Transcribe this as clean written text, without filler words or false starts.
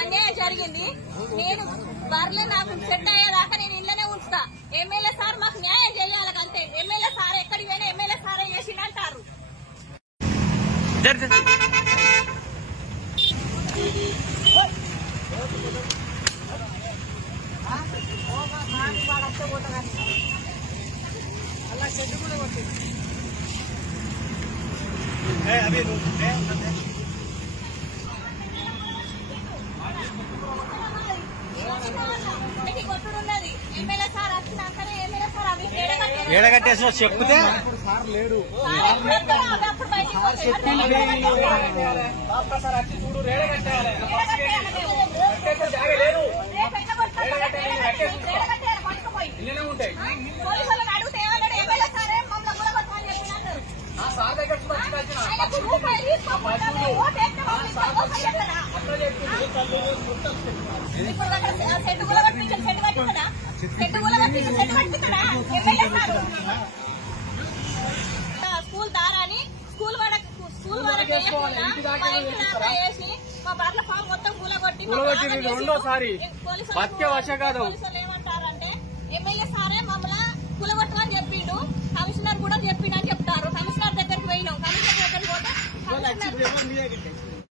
అన్యాయం జరిగింది. నేను బర్లే నాకు సెట్ అయ్యేదాకా నేను ఇంట్లోనే ఉంచుతా. ఎమ్మెల్యే సార్ మాకు న్యాయం చేయాలంటే ఎమ్మెల్యే సార్ ఎక్కడికి పోయినా ఎమ్మెల్యే సారే చేసిందంటారు. కొట్టుడున్నది ఎమ్మెల్యే సార్ వచ్చినాకనే ఎమ్మెల్యే సార్ అవి ఏడగట్టేసిన చెప్తే సార్ లేడు పోలీసులను అడిగితే ఏమన్నాడు ఎమ్మెల్యే సారే మమ్మల్ని గులగొట్టమని చెప్పినారు. రూపాయలు తీసుకోకుండా సెట్టు కూడా కట్టించాడు. సెట్టు కట్టిస్తాడా? సెట్టు కూడా కట్టించాడు. సెట్టు కట్టిస్తాడా ఎమ్మెల్యే సార్? స్కూల్ దారాని స్కూల్ వాళ్ళకి వేసి మా బర్ల ఫామ్ మొత్తం కూలగొట్టి పోలీసులు ఏమంటారంటే ఎమ్మెల్యే సారే మమ్మల్ని కూలగొట్టమని చెప్పిండు. కమిషనర్ కూడా చెప్పిండు అని చెప్తారు. కమిషనర్ దగ్గరికి పోయినాం. కమిషనర్ దగ్గరికి పోతే